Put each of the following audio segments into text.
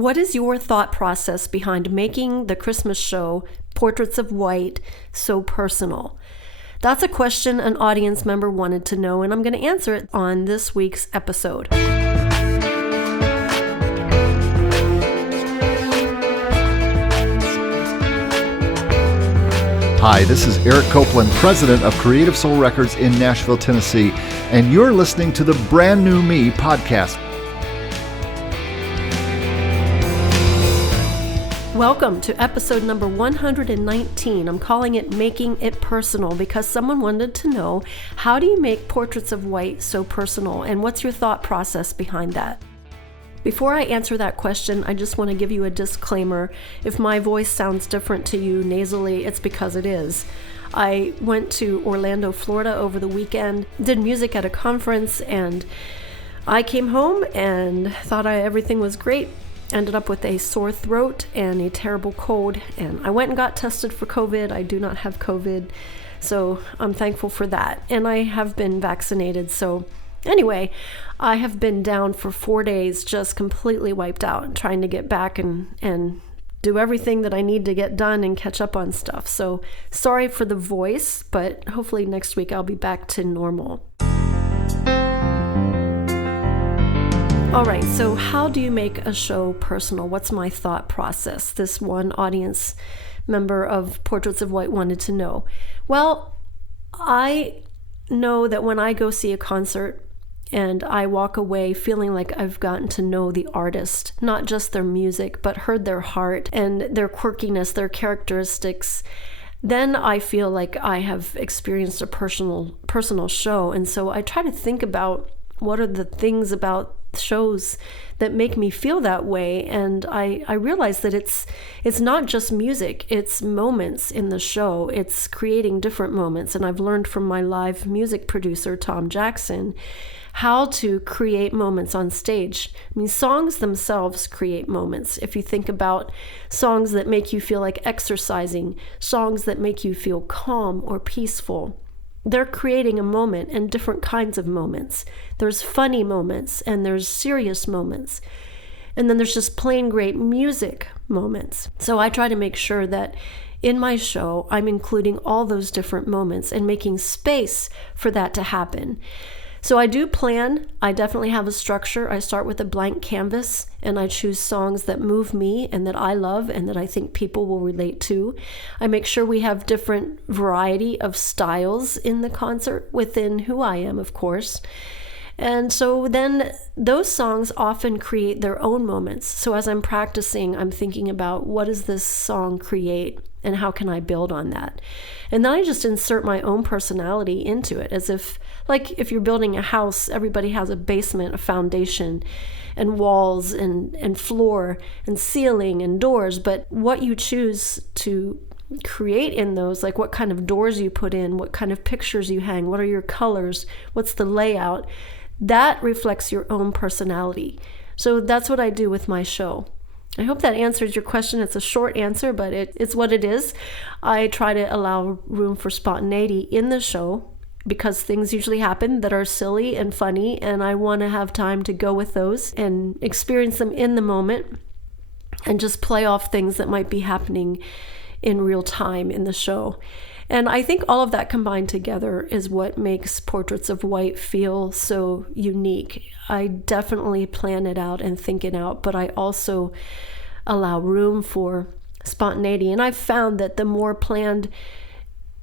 What is your thought process behind making the Christmas show, Portraits of White, so personal? That's a question an audience member wanted to know, and I'm going to answer it on this week's episode. Hi, this is Eric Copeland, president of Creative Soul Records in Nashville, Tennessee, and you're listening to the Brand New Me podcast. Welcome to episode number 119. I'm calling it Making It Personal because someone wanted to know, how do you make Portraits of White so personal, and what's your thought process behind that? Before I answer that question, I just want to give you a disclaimer. If my voice sounds different to you nasally, it's because it is. I went to Orlando, Florida over the weekend, did music at a conference, and I came home and thought everything was great. Ended up with a sore throat and a terrible cold, and I went and got tested for COVID. I do not have COVID, so I'm thankful for that. And I have been vaccinated, so anyway, I have been down for 4 days, just completely wiped out, trying to get back and do everything that I need to get done and catch up on stuff. So sorry for the voice, but hopefully next week I'll be back to normal. All right, so how do you make a show personal? What's my thought process? This one audience member of Portraits of White wanted to know. Well, I know that when I go see a concert and I walk away feeling like I've gotten to know the artist, not just their music, but heard their heart and their quirkiness, their characteristics, then I feel like I have experienced a personal show. And so I try to think about what are the things about shows that make me feel that way, and I realize that it's not just music, it's moments in the show, it's creating different moments. And I've learned from my live music producer Tom Jackson how to create moments on stage. I mean, songs themselves create moments. If you think about songs that make you feel like exercising, songs that make you feel calm or peaceful, they're creating a moment, and different kinds of moments. There's funny moments and there's serious moments. And then there's just plain great music moments. So I try to make sure that in my show, I'm including all those different moments and making space for that to happen. So I do plan. I definitely have a structure. I start with a blank canvas and I choose songs that move me and that I love and that I think people will relate to. I make sure we have different variety of styles in the concert within who I am, of course. And so then those songs often create their own moments. So as I'm practicing, I'm thinking about, what does this song create and how can I build on that? And then I just insert my own personality into it, as if, like if you're building a house, everybody has a basement, a foundation, and walls and floor and ceiling and doors. But what you choose to create in those, like what kind of doors you put in, what kind of pictures you hang, what are your colors, what's the layout, that reflects your own personality. So that's what I do with my show. I hope that answers your question. It's a short answer, but it's what it is. I try to allow room for spontaneity in the show because things usually happen that are silly and funny, and I want to have time to go with those and experience them in the moment and just play off things that might be happening in real time in the show. And I think all of that combined together is what makes Portraits of White feel so unique. I definitely plan it out and think it out, but I also allow room for spontaneity. And I've found that the more planned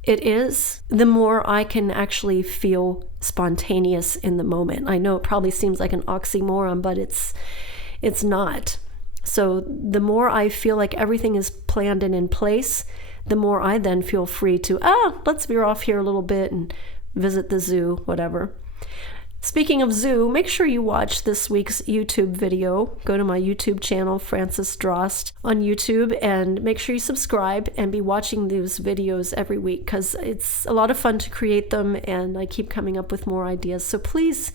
it is, the more I can actually feel spontaneous in the moment. I know it probably seems like an oxymoron, but it's not. So the more I feel like everything is planned and in place, the more I then feel free to, let's veer off here a little bit and visit the zoo, whatever. Speaking of zoo, make sure you watch this week's YouTube video. Go to my YouTube channel, Frances Drost, on YouTube, and make sure you subscribe and be watching those videos every week because it's a lot of fun to create them and I keep coming up with more ideas. So please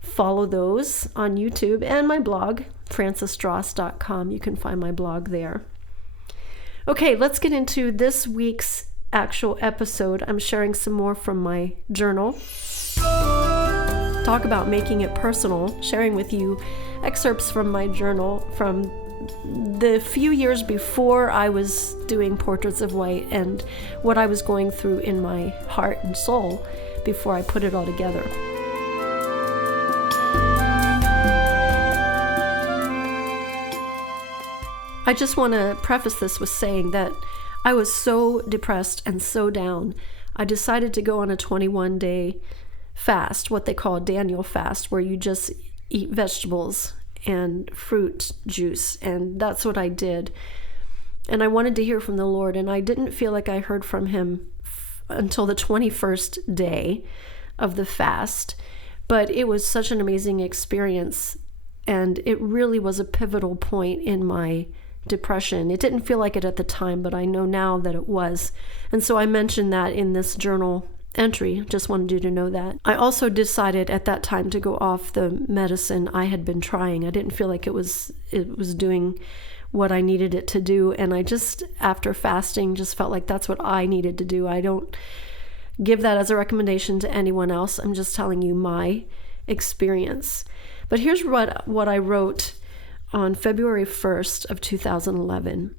follow those on YouTube and my blog, francesdrost.com. You can find my blog there. Okay, let's get into this week's actual episode. I'm sharing some more from my journal. Talk about making it personal, sharing with you excerpts from my journal from the few years before I was doing Portraits of White and what I was going through in my heart and soul before I put it all together. I just want to preface this with saying that I was so depressed and so down. I decided to go on a 21-day fast, what they call a Daniel fast, where you just eat vegetables and fruit juice, and that's what I did. And I wanted to hear from the Lord, and I didn't feel like I heard from him until the 21st day of the fast, but it was such an amazing experience, and it really was a pivotal point in my depression. It didn't feel like it at the time, but I know now that it was. And so I mentioned that in this journal entry. Just wanted you to know that. I also decided at that time to go off the medicine I had been trying. I didn't feel like it was doing what I needed it to do, and I just, after fasting, just felt like that's what I needed to do. I don't give that as a recommendation to anyone else. I'm just telling you my experience. But here's what I wrote on February 1st of 2011.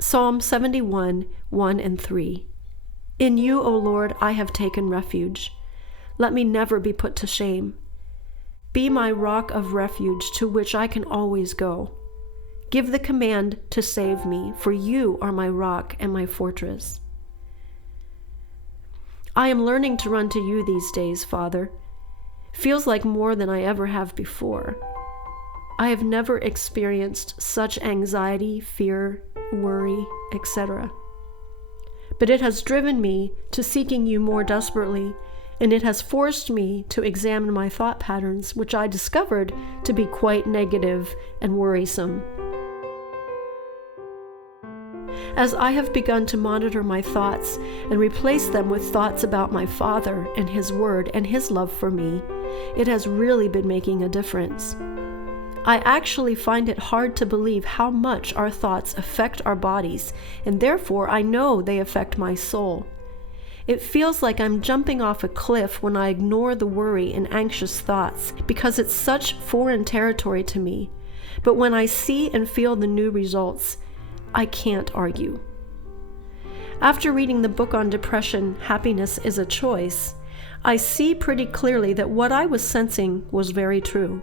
Psalm 71, 1 and 3. In you, O Lord, I have taken refuge. Let me never be put to shame. Be my rock of refuge to which I can always go. Give the command to save me, for you are my rock and my fortress. I am learning to run to you these days, Father. Feels like more than I ever have before. I have never experienced such anxiety, fear, worry, etc. But it has driven me to seeking you more desperately, and it has forced me to examine my thought patterns, which I discovered to be quite negative and worrisome. As I have begun to monitor my thoughts and replace them with thoughts about my Father and His Word and His love for me, it has really been making a difference. I actually find it hard to believe how much our thoughts affect our bodies, and therefore I know they affect my soul. It feels like I'm jumping off a cliff when I ignore the worry and anxious thoughts because it's such foreign territory to me. But when I see and feel the new results, I can't argue. After reading the book on depression, Happiness is a Choice, I see pretty clearly that what I was sensing was very true.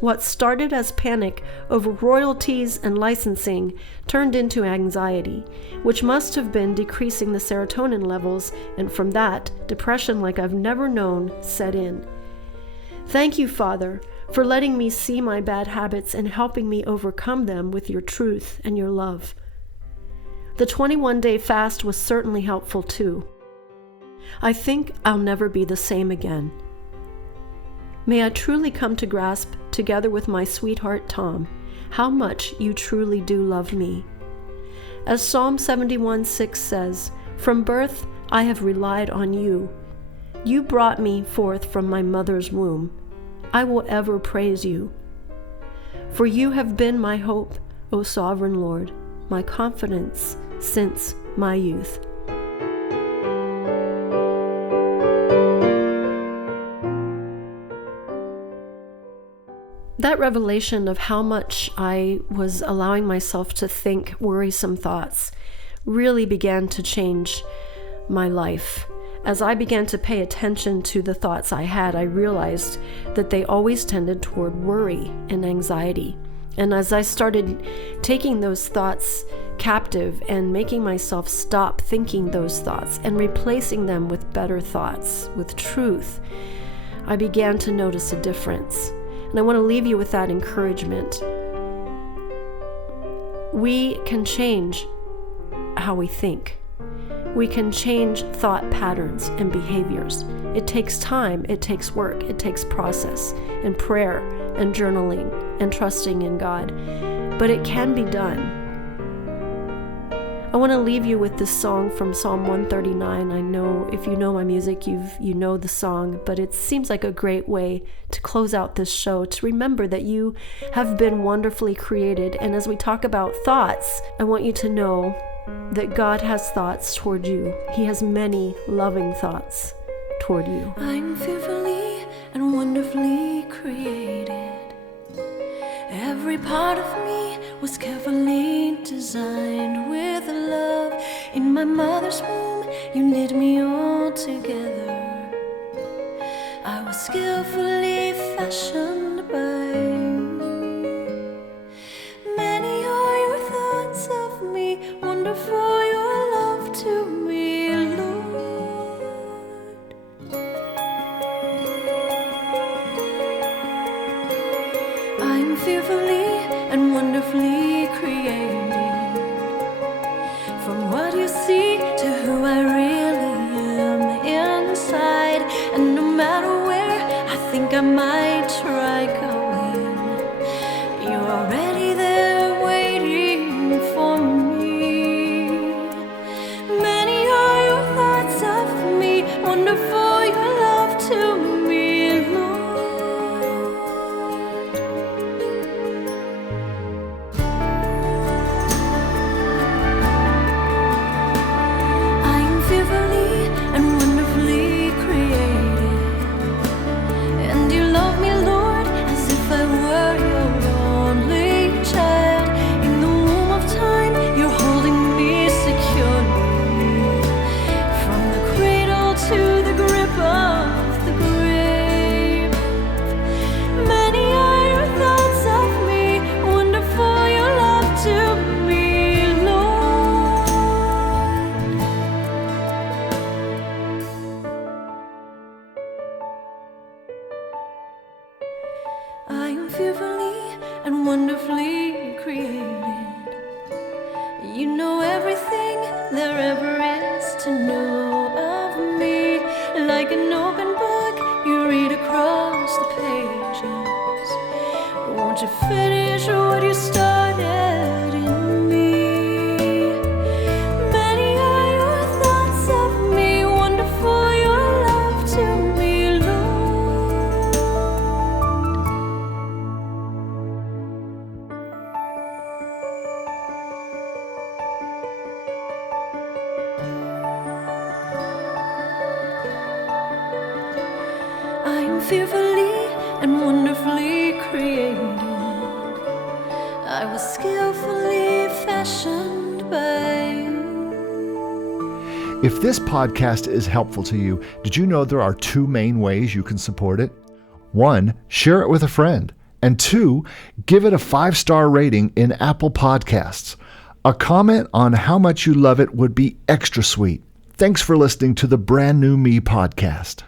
What started as panic over royalties and licensing turned into anxiety, which must have been decreasing the serotonin levels, and from that, depression like I've never known set in. Thank you, Father, for letting me see my bad habits and helping me overcome them with your truth and your love. The 21-day fast was certainly helpful too. I think I'll never be the same again. May I truly come to grasp, together with my sweetheart Tom, how much you truly do love me. As Psalm 71:6 says, from birth I have relied on you. You brought me forth from my mother's womb. I will ever praise you. For you have been my hope, O sovereign Lord, my confidence since my youth. That revelation of how much I was allowing myself to think worrisome thoughts really began to change my life. As I began to pay attention to the thoughts I had, I realized that they always tended toward worry and anxiety. And as I started taking those thoughts captive and making myself stop thinking those thoughts and replacing them with better thoughts, with truth, I began to notice a difference. And I want to leave you with that encouragement. We can change how we think. We can change thought patterns and behaviors. It takes time, it takes work, it takes process and prayer and journaling and trusting in God. But it can be done. I want to leave you with this song from Psalm 139. I know if you know my music, you know the song, but it seems like a great way to close out this show, to remember that you have been wonderfully created. And as we talk about thoughts, I want you to know that God has thoughts toward you. He has many loving thoughts toward you. I'm fearfully and wonderfully created, Every part of me was carefully designed with love. In my mother's womb, you knit me all together. I was skillfully fashioned by you. Many are your thoughts of me, wonderful your love to me, Lord. I am fearfully and wonderfully created. From what you see to who I really am inside. And no matter where I think I might try going, you're already there waiting for me. Many are your thoughts of me, wonderful your love to me, Lord. I am fearfully and wonderfully created, and you love me, Lord, as if I were your only child. In the womb of time, you're holding me securely, from the cradle to the grip of the grave. Many are your thoughts of me, wonderful your love to me, Lord. I am fearfully and wonderfully created. You know everything there ever is to know of me. Like an open book, you read across the pages. Won't you finish what you started in me? Many are your thoughts of me, wonderful your love to me, Lord. I am fearfully and wonderfully created. I was skillfully fashioned by you. If this podcast is helpful to you, did you know there are 2 main ways you can support it? 1, share it with a friend. And 2, give it a 5-star rating in Apple Podcasts. A comment on how much you love it would be extra sweet. Thanks for listening to the Brand New Me podcast.